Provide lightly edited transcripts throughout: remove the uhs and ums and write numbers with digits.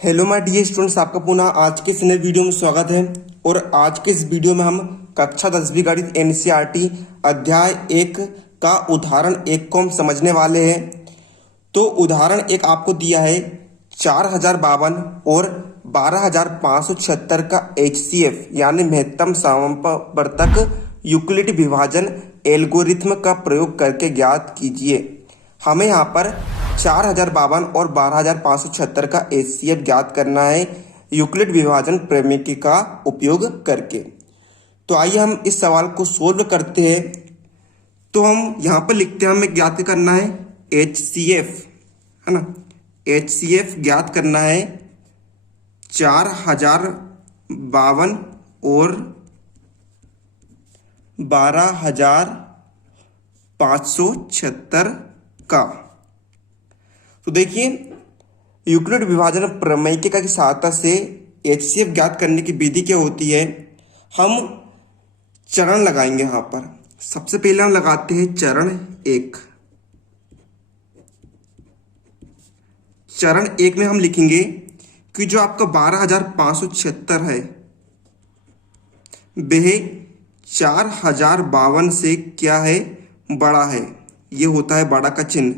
Hello my dear students, आपका पुनः आज के इस नए वीडियो में स्वागत है। और आज के इस वीडियो में हम कक्षा 10वीं गणित एनसीईआरटी अध्याय 1 का उदाहरण 1 को हम समझने वाले हैं। तो उदाहरण 1 आपको दिया है 4052 और 12576 का HCF यानी महत्तम समापवर्तक यूक्लिड विभाजन एल्गोरिथ्म का प्रयोग करके ज्ञात कीजिए। हमें यहाँ पर 4052 और 12576 का HCF ज्ञात करना है यूक्लिड विभाजन प्रमेय का उपयोग करके। तो आइए हम इस सवाल को सोल्व करते हैं। तो हम यहाँ पर लिखते हैं, हमें ज्ञात करना है HCF, है ना। HCF ज्ञात करना है 4052 और 12576 का। तो देखिए, यूक्लिड विभाजन प्रमेय की सहायता से HCF ज्ञात करने की विधि क्या होती है। हम चरण लगाएंगे। यहाँ पर सबसे पहले हम लगाते हैं चरण 1। चरण 1 में हम लिखेंगे कि जो आपका 12576 है वह 4052 से क्या है, बड़ा है। ये होता है बड़ा का चिन्ह,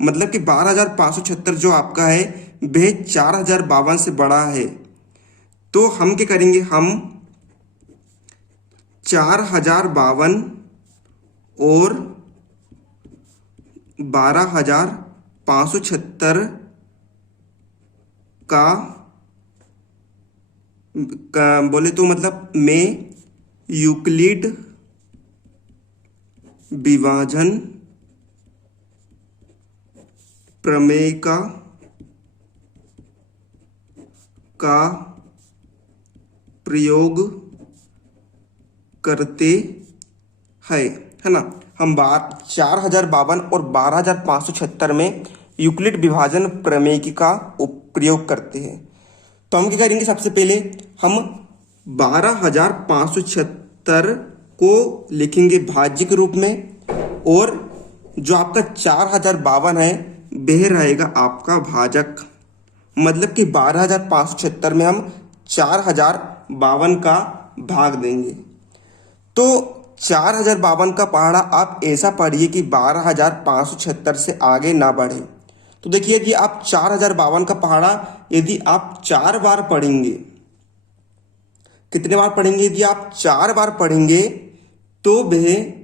मतलब कि 12576 जो आपका है वह 4052 से बड़ा है। तो हम क्या करेंगे, हम 4052 और 12576 का बोले तो मतलब में यूक्लिड विभाजन प्रमेय का प्रयोग करते हैं, है ना। हम 4052 और 12576 में यूक्लिड विभाजन प्रमेय का प्रयोग करते हैं। तो हम क्या करेंगे, सबसे पहले हम 12576 को लिखेंगे भाज्य के रूप में, और जो आपका 4052 है वह रहेगा आपका भाजक। मतलब कि 12576 में हम 4052 का भाग देंगे। तो 4052 का पहाड़ा आप ऐसा पढ़िए कि 12576 से आगे ना बढ़े। तो देखिए, यदि आप 4052 का पहाड़ा यदि आप 4 बार पढ़ेंगे, कितने बार पढ़ेंगे, यदि आप 4 बार पढ़ेंगे तो वह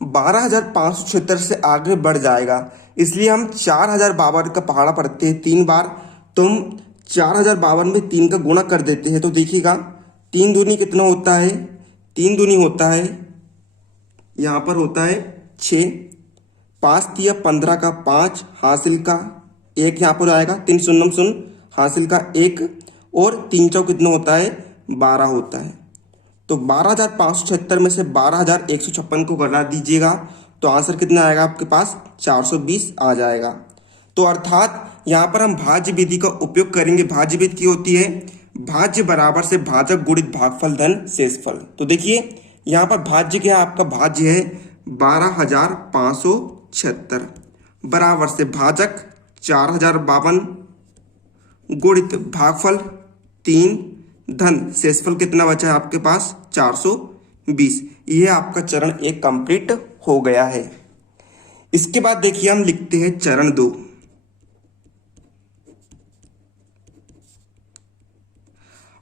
12576 से आगे बढ़ जाएगा। इसलिए हम 4052 का पहाड़ा पढ़ते हैं 3 बार। तो हम 4052 में 3 का गुणा कर देते हैं। तो देखिएगा 3 दूनी कितना होता है, 3 दूनी होता है, यहाँ पर होता है 6, 5 तिया 15 का 5 हासिल का 1 यहाँ पर आएगा, 3 शून्य शून्य हासिल का 1, और 3 चौक कितना होता है, 12 होता है। तो 12576 में से 12156 को घटा दीजिएगा तो आंसर कितना आएगा आपके पास, 420 आ जाएगा। तो अर्थात यहाँ पर हम भाज्य विधि का उपयोग करेंगे। भाज्य विधि की होती है भाज्य बराबर से भाजक गुणित भागफल धन शेषफल। तो देखिए यहाँ पर भाज्य क्या है, आपका भाज्य है 12576 बराबर से भाजक 4052 गुणित भागफल 3 धन शेषफल कितना बचा है आपके पास, 420। यह आपका चरण 1 कंप्लीट हो गया है। इसके बाद देखिए हम लिखते हैं चरण 2।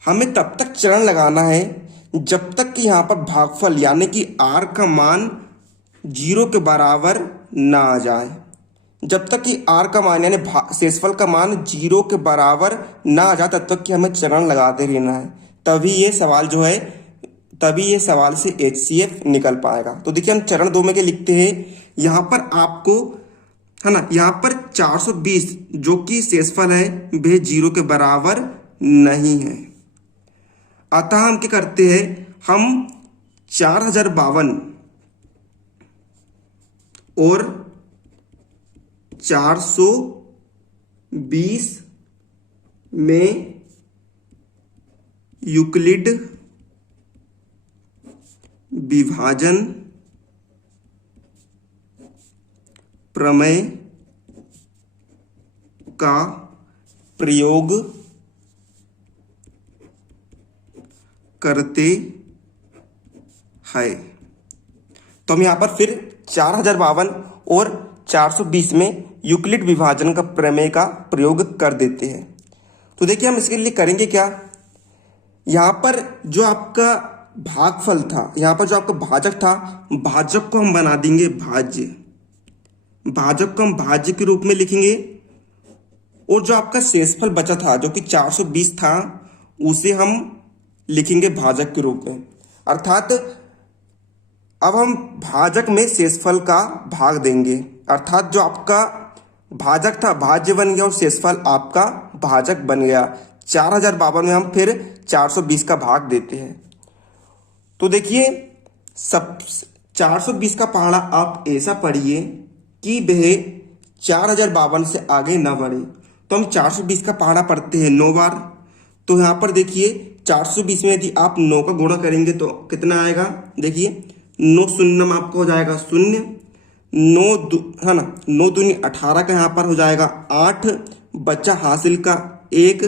हमें तब तक चरण लगाना है जब तक कि यहाँ पर भागफल यानी कि r का मान 0 के बराबर ना आ जाए। जब तक कि r का मान यानी शेषफल का मान 0 के बराबर ना आ जाए तब तक कि हमें चरण लगाते रहना है। तभी ये सवाल जो है, तभी ये सवाल से HCF निकल पाएगा। तो देखिए हम चरण 2 में क्या लिखते हैं, यहाँ पर आपको, है ना, यहाँ पर 420 जो कि शेषफल है वह 0 के बराबर नहीं है। अतः हम क्या करते हैं, हम 4052 और 420 में यूक्लिड विभाजन प्रमेय का प्रयोग करते हैं। तो हम यहाँ पर फिर 4052 और 420 में यूक्लिड विभाजन का प्रमेय का प्रयोग कर देते हैं। तो देखिए हम इसके लिए करेंगे क्या, यहाँ पर जो आपका भागफल था, यहाँ पर जो आपका भाजक था, भाजक को हम बना देंगे भाज्य, भाजक को हम भाज्य के रूप में लिखेंगे, और जो आपका शेषफल बचा था जो कि 420 था उसे हम लिखेंगे भाजक के रूप में। अर्थात अब हम भाजक में शेषफल का भाग देंगे, अर्थात जो आपका भाजक था भाज्य बन गया और शेषफल आपका भाजक बन गया। 4052 में हम फिर 420 का भाग देते हैं। तो देखिए सब 420 का पहाड़ा आप ऐसा पढ़िए कि वह 4052 से आगे ना बढ़े। तो हम 420 का पहाड़ा पढ़ते हैं 9 बार। तो यहाँ पर देखिए 420 में यदि आप 9 का गुणा करेंगे तो कितना आएगा, देखिए 9 शून्य आपका हो जाएगा 0, 9 है ना, 9 दूनी 18 का यहाँ पर हो जाएगा 8, बच्चा हासिल का 1,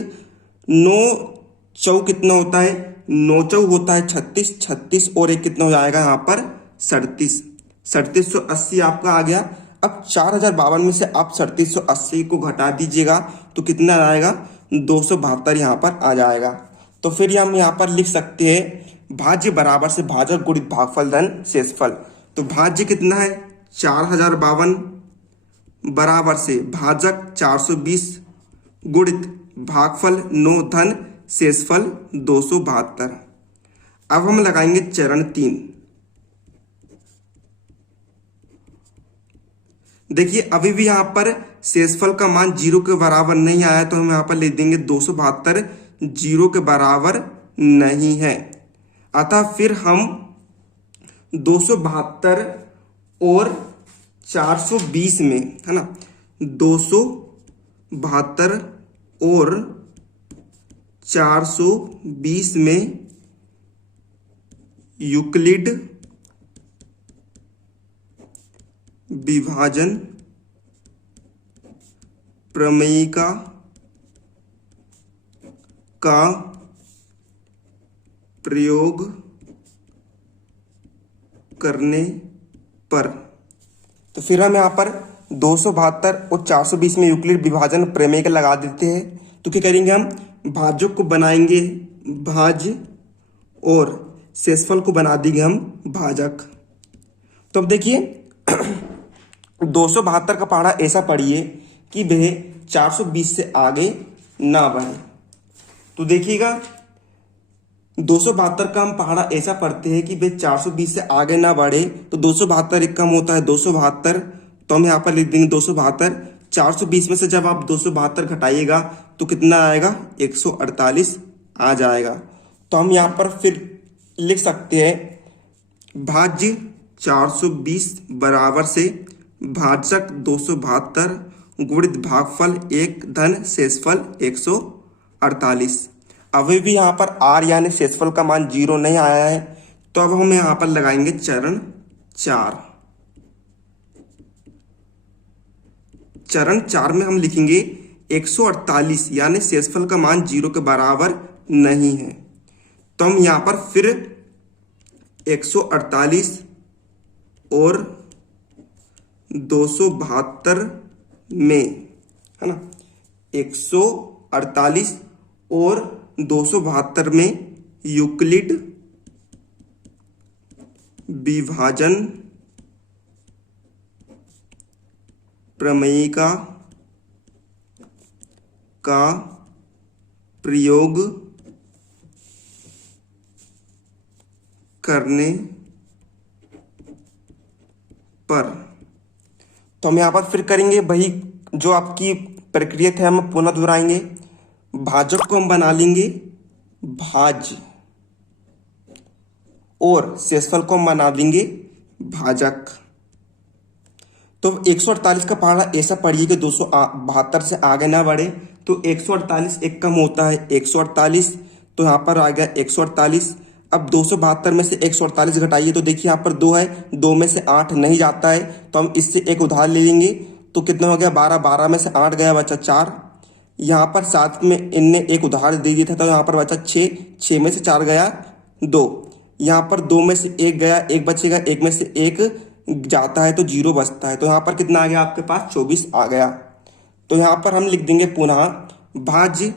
9 चौ कितना होता है, 9 चौ होता है 36, 36 और 1 कितना हो जाएगा यहाँ पर 37, 3780 आपका आ गया। अब 4052 में से आप 3780 को घटा दीजिएगा तो कितना आएगा, 272 यहाँ पर आ जाएगा। तो फिर हम यहाँ पर लिख सकते हैं भाज्य बराबर से भाजक गुणित भागफल धन शेषफल। तो भाज्य कितना है 4052 बराबर से भाजक 420 गुणित भागफल 9 धन शेषफल 272। अब हम लगाएंगे चरण 3। देखिए अभी भी यहाँ पर शेषफल का मान 0 के बराबर नहीं आया, तो हम यहाँ पर लिख देंगे 272 0 के बराबर नहीं है। अतः फिर हम 272 और 420 में, है ना, 272 और 420 में यूक्लिड विभाजन प्रमेयिका का प्रयोग करने पर। तो फिर हम यहाँ पर 272 और 420 में यूक्लिड विभाजन प्रमेय का लगा देते हैं। तो क्या करेंगे, हम भाजक को बनाएंगे भाज्य और शेषफल को बना देंगे हम भाजक। तो अब देखिए 272 का पहाड़ा ऐसा पढ़िए कि वह 420 से आगे ना बढ़े। तो देखिएगा 272 का हम पहाड़ा ऐसा पढ़ते हैं कि वह 420 से आगे ना बढ़े। तो 272 एक कम होता है 272, तो हम यहाँ पर लिख देंगे 272। 420 में से जब आप 272 घटाइएगा तो कितना आएगा, 148 आ जाएगा। तो हम यहाँ पर फिर लिख सकते हैं भाज्य 420 बराबर से भाजक 272 गुणित भागफल 1 धन शेषफल 148। अभी भी यहाँ पर आर यानी शेषफल का मान 0 नहीं आया है, तो अब हम यहाँ पर लगाएंगे चरण 4। चरण 4 में हम लिखेंगे 148 यानी शेषफल का मान 0 के बराबर नहीं है। तो हम यहाँ पर फिर 148 और 272 में, है ना, 148 और 272 में यूक्लिड विभाजन प्रमेयिका का प्रयोग करने पर। तो हम यहाँ पर फिर करेंगे वही जो आपकी प्रक्रिया थी, हम पुनः दोहराएंगे। भाजक को हम बना लेंगे भाज्य और शेषफल को हम बना देंगे भाजक। तो 148 का पहाड़ा ऐसा पढ़िए कि 272 से आगे ना बढ़े। तो 148 एक कम होता है 148, तो यहाँ पर आ गया 148। अब 272 में से 148 घटाइए तो देखिए यहाँ पर 2 है, 2 में से 8 नहीं जाता है, तो हम इससे एक उधार ले लेंगे। तो कितना हो गया 12, 12 में से 8 गया बचा 4, यहाँ पर साथ में इनने एक उदाहरण दे दिया था, तो यहाँ पर बचा 6, 6 में से 4 गया 2, यहाँ पर 2 में से 1 गया, 1 बचेगा, 1 में से 1 जाता है तो 0 बचता है, तो यहाँ पर कितना आ गया आपके पास 24 आ गया। तो यहाँ पर हम लिख देंगे पुनः भाज्य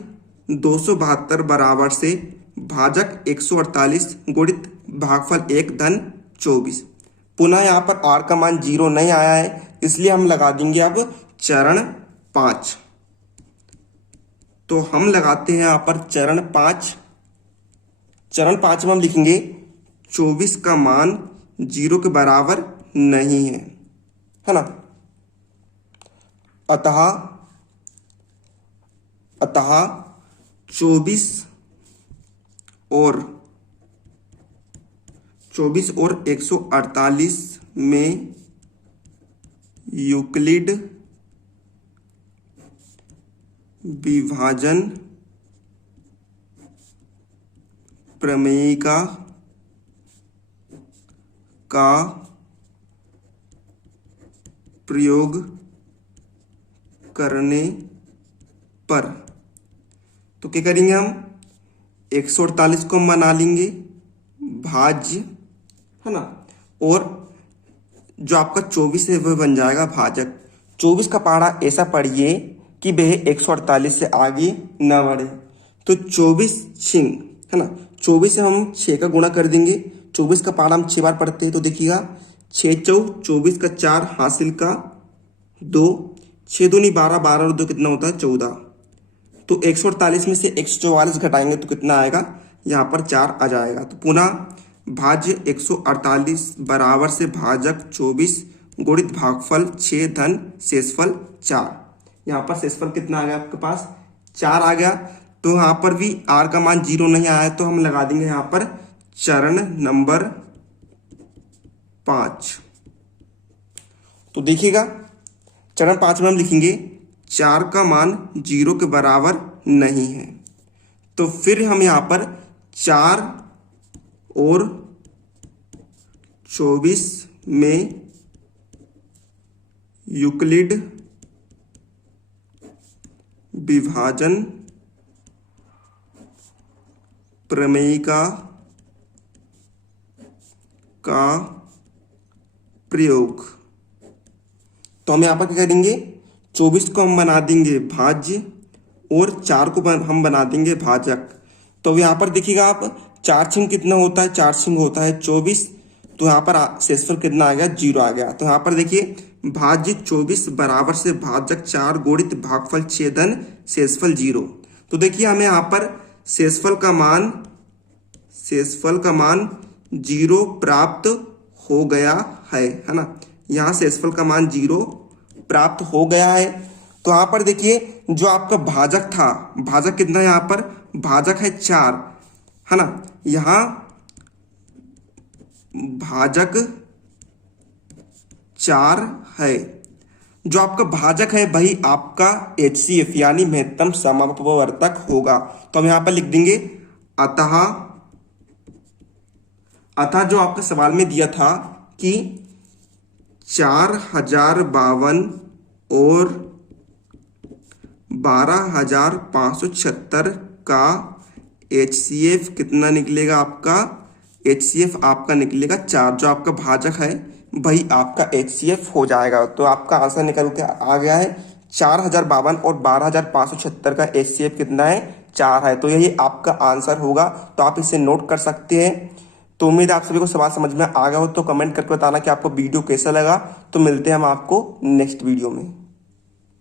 272 बराबर से भाजक 148 गुणित भागफल 1 धन 24। पुनः यहाँ पर r का मान 0 नहीं आया है, इसलिए हम लगा देंगे अब चरण 5। तो हम लगाते हैं यहाँ पर चरण 5। चरण 5 में हम लिखेंगे 24 का मान 0 के बराबर नहीं है ना। अतः 24 और 148 में यूक्लिड विभाजन प्रमेय का प्रयोग करने पर, तो क्या करेंगे हम 148 को हम बना लेंगे भाज्य, है ना, और जो आपका 24 है वह बन जाएगा भाजक। 24 का पहाड़ा ऐसा पढ़िए कि वह 148 से आगे ना बढ़े, तो 24 छिंग, है ना, 24 से हम 6 का गुणा कर देंगे। 24 का पहाड़ा हम 6 बार पढ़ते हैं, तो देखिएगा 6 चौ 24 का 4 हासिल का 2, 6 दूनी 12, 12 और 2 कितना होता है 14। तो 148 में से 144 घटाएंगे तो कितना आएगा, यहाँ पर 4 आ जाएगा। तो पुनः भाज्य 148 बराबर से भाजक 24 गुणित भागफल 6 धन शेषफल 4। यहाँ पर शेषफल कितना आ गया आपके पास 4 आ गया। तो यहाँ पर भी r का मान 0 नहीं आया है, तो हम लगा देंगे यहाँ पर चरण नंबर 5। तो देखिएगा चरण 5 में हम लिखेंगे 4 का मान 0 के बराबर नहीं है, तो फिर हम यहाँ पर 4 और 24 में यूक्लिड विभाजन प्रमेय का प्रयोग, तो हम यहाँ पर क्या करेंगे 24 को हम बना देंगे भाज्य और 4 को हम बना देंगे भाजक। तो यहाँ पर देखिएगा आप 4 छिंग कितना होता है, 4 छिंग होता है 24, तो यहाँ पर शेषफल कितना आ गया 0 आ गया। तो यहाँ पर देखिए भाज्य 24 बराबर से भाजक 4 गुणित भागफल 6 धन शेषफल 0। तो देखिए हमें यहाँ पर शेषफल का मान 0 प्राप्त हो गया है ना, यहाँ शेषफल का मान 0 प्राप्त हो गया है। तो यहाँ पर देखिए जो आपका भाजक था, भाजक कितना है, यहाँ पर भाजक है 4, है ना, यहाँ भाजक 4 है। जो आपका भाजक है वही आपका HCF यानी महत्तम समापवर्तक होगा। तो हम यहाँ पर लिख देंगे अतः जो आपका सवाल में दिया था कि 4052 और 12576 का HCF कितना निकलेगा, आपका HCF आपका निकलेगा 4। जो आपका भाजक है वही आपका HCF हो जाएगा। तो आपका आंसर निकल के आ गया है 4052 और 12576 का HCF कितना है 4 है। तो यही आपका आंसर होगा, तो आप इसे नोट कर सकते हैं। तो उम्मीद है आप सभी को सवाल समझ में आ गया हो, तो कमेंट करके बताना कि आपको वीडियो कैसा लगा। तो मिलते हैं हम आपको नेक्स्ट वीडियो में।